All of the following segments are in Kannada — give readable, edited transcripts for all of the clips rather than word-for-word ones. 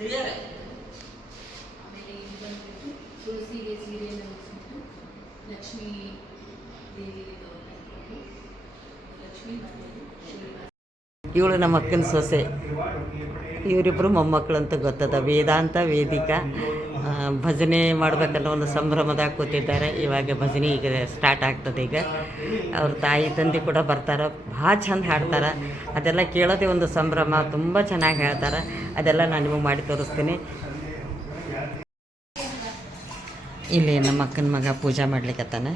ಆಮೇಲೆ ಇಲ್ಲಿ ಬಂದ್ಬಿಟ್ಟು ತುಳಸಿಗೆ ಸೀರೆಯನ್ನು ಉಡಿಸ್ಬಿಟ್ಟು ಲಕ್ಷ್ಮೀ ದೇವಿ ಲಕ್ಷ್ಮೀ ಮತ್ತು ಶ್ರೀನಿವಾಸ. ಇವಳು ನಮ್ಮ ಅಕ್ಕನ ಸೊಸೆ. ಇವರಿಬ್ಬರು ಮೊಮ್ಮಕ್ಕಳಂತ ಗೊತ್ತದ. ವೇದಾಂತ ವೇದಿಕಾ ಭಜನೆ ಮಾಡ್ಬೇಕನ್ನೋ ಒಂದು ಸಂಭ್ರಮದಾಗ ಕೂತಿದ್ದಾರೆ. ಇವಾಗ ಭಜನೆ ಈಗ ಸ್ಟಾರ್ಟ್ ಆಗ್ತದೆ. ಈಗ ಅವ್ರ ತಾಯಿ ತಂದೆ ಕೂಡ ಬರ್ತಾರೆ. ಭಾಳ ಚಂದ ಹಾಡ್ತಾರೆ. ಅದೆಲ್ಲ ಕೇಳೋದೇ ಒಂದು ಸಂಭ್ರಮ. ತುಂಬ ಚೆನ್ನಾಗಿ ಹೇಳ್ತಾರೆ. ಅದೆಲ್ಲ ನಾನು ನಿಮಗೆ ಮಾಡಿ ತೋರಿಸ್ತೀನಿ. ಇಲ್ಲಿ ನಮ್ಮ ಅಕ್ಕನ ಮಗ ಪೂಜಾ ಮಾಡ್ಲಿಕ್ಕತ್ತಾನ.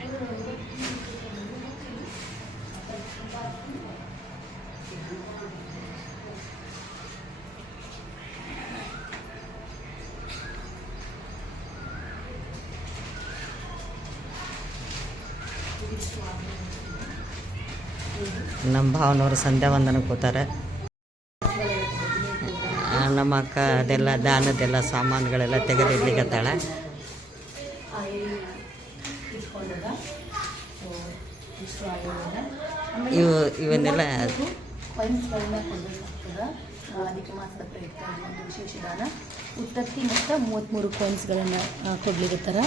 ನಮ್ಮ ಭಾವನವರು ಸಂಧ್ಯಾ ವಂದನ ಕೂತಾರೆ. ನಮ್ಮ ಅಕ್ಕ ಅದೆಲ್ಲ ದಾನದೆಲ್ಲ ಸಾಮಾನುಗಳೆಲ್ಲ ತೆಗೆದಿಡ್ಲಿಕ್ಕತ್ತಾಳ. ಇವನ್ನೆಲ್ಲ ಅಧಿಕ ಮಾಸದ ಪ್ರಯುಕ್ತ ಒಂದು ವಿಶೇಷ ದಾನ ಉತ್ತತ್ತಿ ಮತ್ತು 33 ಕಾಯಿನ್ಸ್ಗಳನ್ನು ಕೊಡ್ಲಿಕ್ಕತ್ತಾರ.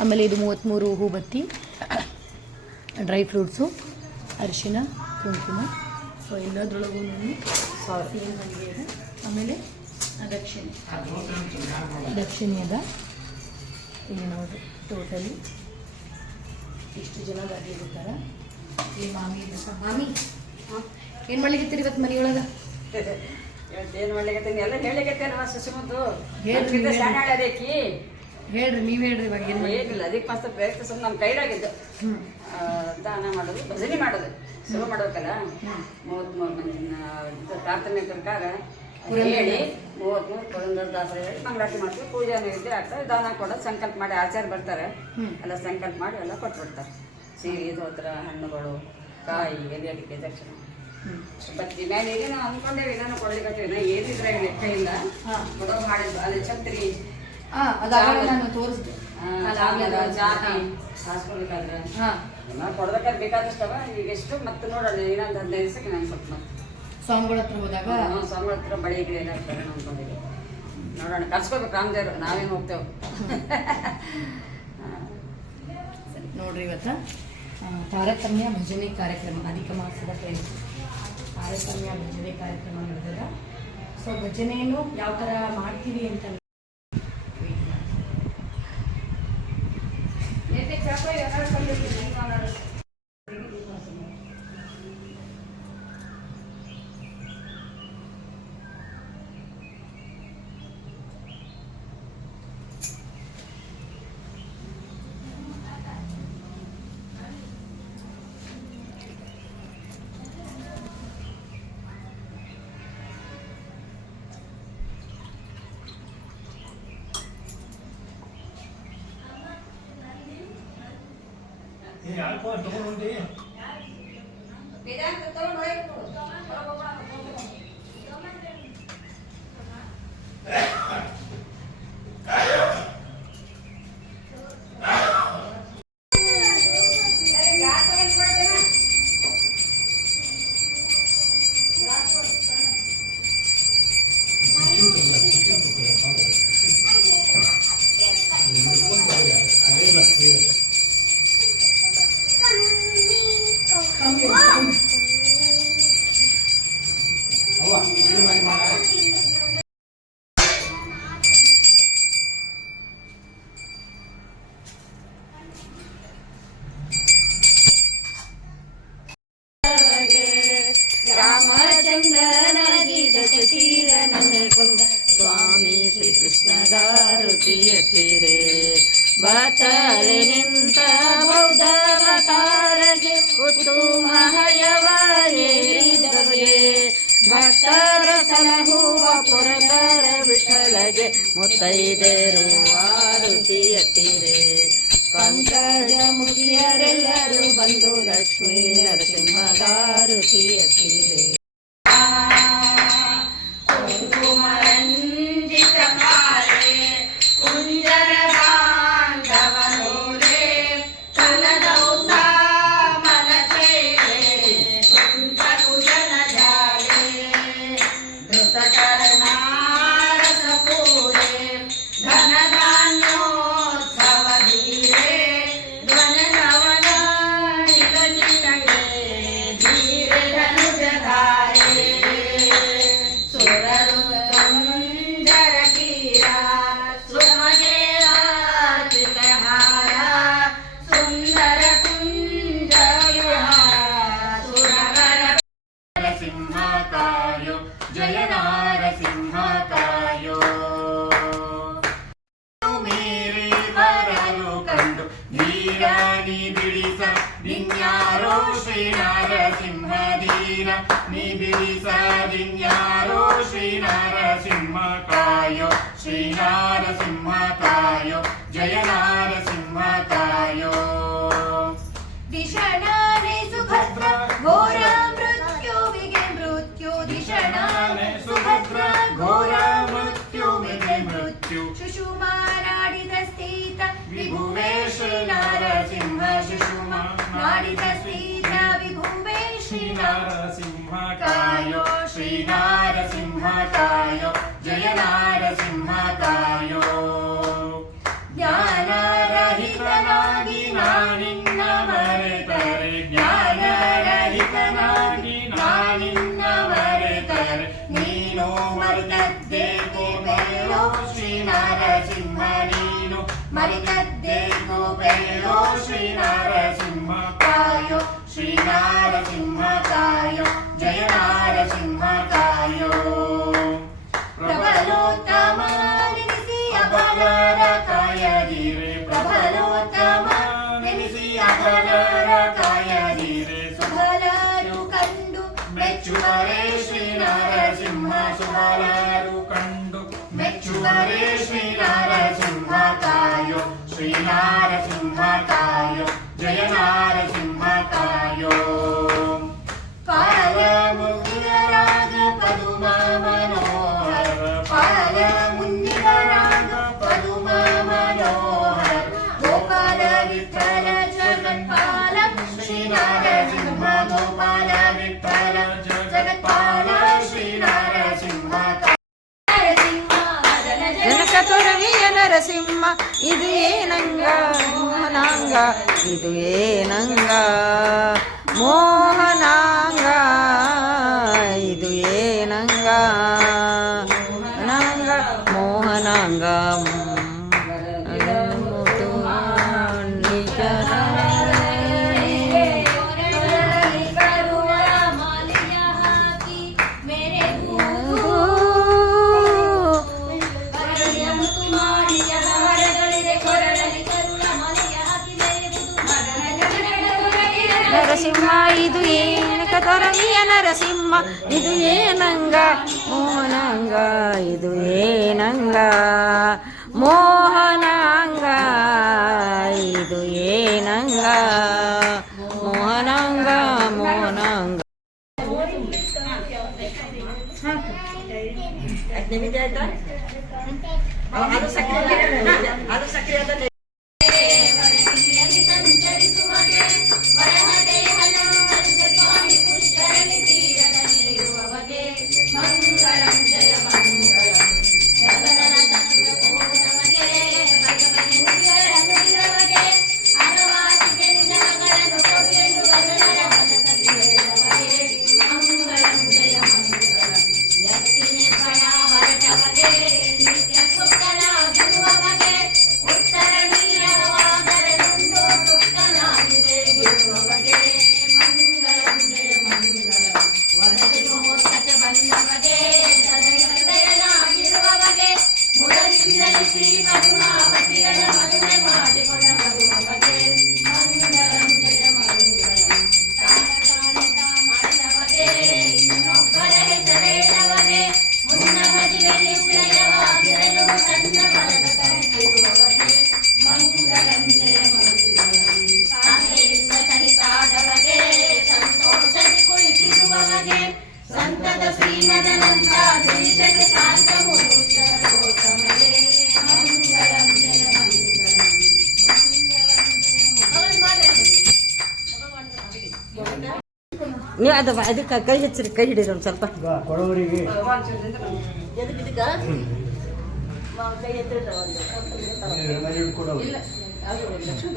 ಆಮೇಲೆ ಇದು 33 ಹೂಬತ್ತಿ, ಡ್ರೈ ಫ್ರೂಟ್ಸು, ಅರಿಶಿನ, ಕುಂಕುಮ. ಸೊ ಎಲ್ಲದರೊಳಗೂ ಸೇಮ್ ಹಂಗೆ ಇದೆ. ಆಮೇಲೆ ದಕ್ಷಿಣೆ ಅದ. ಇಲ್ಲಿ ನೋಡಿರಿ ಟೋಟಲಿ ಇಷ್ಟು ಜನ ಬರ್ಲಿರ್ತಾರೆ. ಈ ಮಾಮಿ ಮಾಮಿ ಏನು ಮಾಡ್ಲಿಕ್ಕತ್ತೀರಿ ಇವತ್ತು ಮನೆಯೊಳಗೆ? ಏನು ಮಾಡ್ಲಿಕ್ಕತ್ತೀನಿ ಎಲ್ಲ ಹೇಳಿಕತ್ತೇನವ ಸುಷಮದ್ದು. ಹೇಳ್ರಿ ನೀವು ಹೇಳ್ರಿ ಇವಾಗ ಏನಿಲ್ಲ. ಅದಕ್ಕೆ ಮಸ್ತ್ ಪ್ರಯತ್ನ ಸುಮ್ಮನೆ ನಮ್ಮ ಕೈಲಾಗಿದ್ದು ದಾನ ಮಾಡೋದು, ಭಜನೆ ಮಾಡೋದು ಶುರು ಮಾಡ್ಬೇಕಲ್ಲ. 33 ಮಂದಿ ಪ್ರಾರ್ಥನೆ ಪ್ರಕಾರ ಹೇಳಿ 33 ಪುರಂದರದಾಸರ ಹೇಳಿ ಮಂಗಳಾರತಿ ಮಾಡ್ತೀವಿ. ಪೂಜೆ ನೈವೇದ್ಯ ಆಗ್ತದೆ. ದಾನ ಕೊಡೋದು ಸಂಕಲ್ಪ ಮಾಡಿ ಆಚಾರ್ಯ ಬರ್ತಾರೆ. ಎಲ್ಲ ಸಂಕಲ್ಪ ಮಾಡಿ ಎಲ್ಲ ಕೊಟ್ಬಿಡ್ತಾರೆ. ಸೀರೆ, ಧೋತ್ರ, ಹಣ್ಣುಗಳು, ಕಾಯಿ, ಎಲೆ ಅಡಿಕೆ, ದಕ್ಷಿಣ ಬತ್ತಿ ಮೇಲೆ ಏನೇನೋ ಅಂದ್ಕೊಂಡೇವಿ. ಏನೇನೋ ಕೊಡ್ಲಿಕ್ಕೆ ಏನಿದ್ರೆ ಲೆಕ್ಕ ಇಲ್ಲ. ಕೊಡೋ ಮಾಡಿದ್ದು ಅಲ್ಲಿ ಛತ್ರಿ ತೋರಿಸ್ದೆ ಹಾಸ್ಕೊಳ್ಬೇಕಾದ್ರೆ ಕೊಡ್ಬೇಕಾದ್ರೆ ಬೇಕಾದಷ್ಟವ. ಈಗ ಎಷ್ಟು ಮತ್ತೆ ನೋಡೋಣ. ಇನ್ನೊಂದು 15 ದಿವಸಕ್ಕೆ ನಾನು ಸ್ವಲ್ಪ ಮತ್ತೆ ಸ್ವಾಮಿಗಳ ಹತ್ರ ಹೋದಾಗ ಸ್ವಾಮಿಗಳ ಹತ್ರ ಬಳಿ ಗಿಡ ಎಲ್ಲ ಆಗ್ತಾರೆ ಅನ್ಕೊಂಡಿದ್ದೀವಿ. ನೋಡೋಣ, ಕರ್ಸ್ಕೋಬೇಕು ರಾಮದೇವ್ರು. ನಾವೇನು ಹೋಗ್ತೇವೆ. ನೋಡ್ರಿ ಇವತ್ತು ತಾರತಮ್ಯ ಭಜನೆ ಕಾರ್ಯಕ್ರಮ, ಅಧಿಕ ಮಾಸದ ಪ್ರಯುಕ್ತ ತಾರತಮ್ಯ ಭಜನೆ ಕಾರ್ಯಕ್ರಮ ನಡೆದಾಗ. ಸೊ ಭಜನೆಯನ್ನು ಯಾವ ಥರ ಮಾಡ್ತೀವಿ ಅಂತ ಸ್ವಾಮಿ ಶ್ರೀ ಕೃಷ್ಣಗಾರುತಿಯತ್ತಿರೆ ಬತ್ತಲೆ ನಿಂತ ಬೌದ್ಧವತಾರಗೆ ಉತ್ತುಮಹಯವರೇರಿದಗೆ ಭಕ್ತರ ಸಲಹುವ ಪುರಕರ ವಿಠಲಗೆ ಮುತ್ತೈದೇರು ಆರುತಿಯತ್ತಿರೆ ಪಂಕಜ ಮುಖಿಯರೆಲ್ಲರೂ ಬಂದು ಲಕ್ಷ್ಮೀ ನರಸಿಂಹಗಾರುತಿಯತ್ತಿರೆ ಧೃತಕರ್ಣಾರಸ ಪೂರೆ ಧನಧಾನ್ಯೋತ್ಸವ ಧೀರೆ ಧ್ವನನವನಾಡಿಗ ನಿನಗೆ ಧೀರೆ ಧನುಜಧಾರೆ ಸುರರು ತುಂಜರ ಕೀರ ಸುಮಗೇರ ಚಿತಹಾರ ಸುಂದರ ಕುಂಜ ವಿಹಾರ ಸುರವರ ನರಸಿಂಹಕಾಯೋ ಜಯ ನರಸಿಂಹಕಾಯೋ ಮೇರೆ ಬರಲು ಕಂಡು ಧೀರಾನಿ ಬಿಡಿಸ ದಿನ್ಯಾರೋ ಶ್ರೀ ನರಸಿಂಹ ಧೀರ ನೀ ಬಿಡಿಸ ದಿನ್ಯಾರೋ ಶ್ರೀ ನರಸಿಂಹಕಾಯೋ ಶ್ರೀ ನರಸಿಂಹಕಾಯೋ ಜಯ ನರಸಿಂಹಕಾಯೋ ದಿಶಣಾನೆ ಸುಭದ್ರ ಘೋರ ಮೃತ್ಯುವಿಗೆ ಮೃತ್ಯು ದಿಶಣಾನೆ ಸುಭದ್ರ ಘೋರ ಮೃತ್ಯುವಿಗೆ ಮೃತ್ಯು ಶುಶುಮಾನಾಡಿದ ಸ್ಥಿತ ವಿಭುವೇ ಶ್ರೀ ನರಸಿಂಹ ಶಿಶುಮ ನಾಡಿದ ಸ್ಥಿತ ವಿಭುವೇ ಶ್ರೀ ನರಸಿಂಹಕಾಯೋ ಶ್ರೀ ನರಸಿಂಹಕಾಯೋ ಜಯ ನರಸಿಂಹಕಾಯೋ ಜ್ಞಾನರಹಿತನಾಗಿ ನಾನಿನ್ನ ಮರೆತರೆ ಜ್ಞಾನರಹಿತನಾಗಿ ನಾನಿನ್ನ ಮರೆತರೆ ನೀನು ಮರೆತದ್ದೇ ಬೇಳೋ ಶ್ರೀ ನರಸಿಂಹ ನೀನು ಮರೆತದ್ದೇ ಬೇಳೋ ಶ್ರೀ ನರಸಿಂಹಕಾಯೋ ಶ್ರೀ ನರಸಿಂಹಕಾಯೋ ಜಯ ನರಸಿಂಹಕಾಯೋ ಪ್ರಬಲೋತ್ತಮ ನೆನೆಸಿ ಅಬಲರ ಕಾಯದಿರೆ ಪ್ರಬಲೋತ್ತಮ ನೆನೆಸಿ ಅಬಲರ ಕಾಯದಿರೆ ಸುಬಲರು ಕಂಡು ಮೆಚ್ಚುವರೇ ಶ್ರೀ ನರಸಿಂಹ ಸುಬಲರು ಕಂಡು ಮೆಚ್ಚುವರೇ ಶ್ರೀ ನರಸಿಂಹಕಾಯೋ ಶ್ರೀ ನರಸಿಂಹಕಾಯೋ ಜಯ ನರಸಿಂಹಕಾಯೋ ಪಾಲ ಮುನಿಗರಾಗ ಪದುಮ ಮನೋಹರ ಪಾಲ ಮುನಿಗರಾಗ ಪದುಮ ಮನೋಹರ ಗೋಪಾಲ ವಿಠಲ ಜಗತ್ಪಾಲ ಶ್ರೀ ನರಸಿಂಹ ಗೋಪಾಲ ವಿಠಲ ಜಗತ್ಪಾಲ ಶ್ರೀ ನರಸಿಂಹ ಜನಕ ತೊರವಿಯ ನರಸಿಂಹ ಇದು ಏನಂಗ ಮೋಹನಾಂಗ ಇದು ಏನಂಗ ಮೋಹನಾಂಗ ಇದು ಏನಂಗ ಮೋಹನಾಂಗ ಮೋಹನಾಂಗ ನರಸಿಂಹ ಇದು ಏನಕ ತೊರವಿಯ ನರಸಿಂಹ ಇದು ಏನಂಗ ಮೋಹನಾಂಗ ಇದು ಏನಂಗ ಮೋಹನಾಂಗ ಇದು ಏನಂಗ ಮೋಹನಾಂಗ ಮೋಹನಾಂಗ ಸಂತತ ಶ್ರೀಮದನಂತ ದೇಶಕ್ಕೆ ಶಾಂತ ಮುಹೂರ್ತಮೇ ಮಂಗಳಂ ಜಯ ನೀವು ಅದಕ್ಕೆ ಕೈ ಹಚ್ಚಿರಿ, ಕೈ ಹಿಡೀರಿ ಒಂದು ಸ್ವಲ್ಪ ಕೊಡವರಿಗೆ ಕೈ ಎತ್ತಿದ ಒಂದು ಇಲ್ಲ ಅದು ಲಕ್ಷ್ಮೀ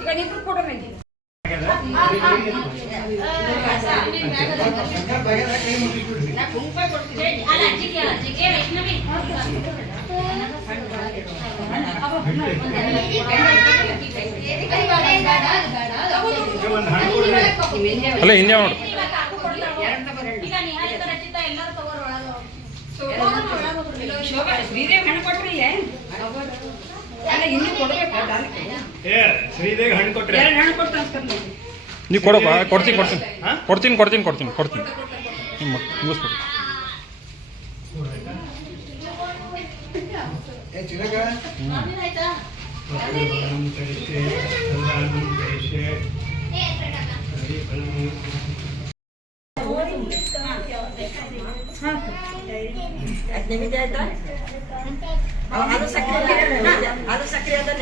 ಈಗ ನೀವು ಕೊಡೋ ಮೇಲೆ ಅಲ್ಲ ಹಿಂದೆ ನೋಡು ಶ್ರೀದೇವಿ ಹಣ್ಣು ಕೊಟ್ರಿ ಅಲ್ಲ ಇನ್ನೂ ಕೊಡ್ಬೇಕು ಶ್ರೀದೇವಿ ಹಣ್ಣು ಕೊಟ್ರೆ ಎರಡು ಹಣ್ಣು ಕೊಟ್ಟು ಟ್ರಾನ್ಸ್ಫರ್ ನೀವು ಕೊಡೋಪ್ಪ ಕೊಡ್ತೀನಿ ಮುಗಿಸ್ಬಿಡು ನಿಮಿಷ ಆಯ್ತಾ ಅದು ಸಕ್ಕರೆ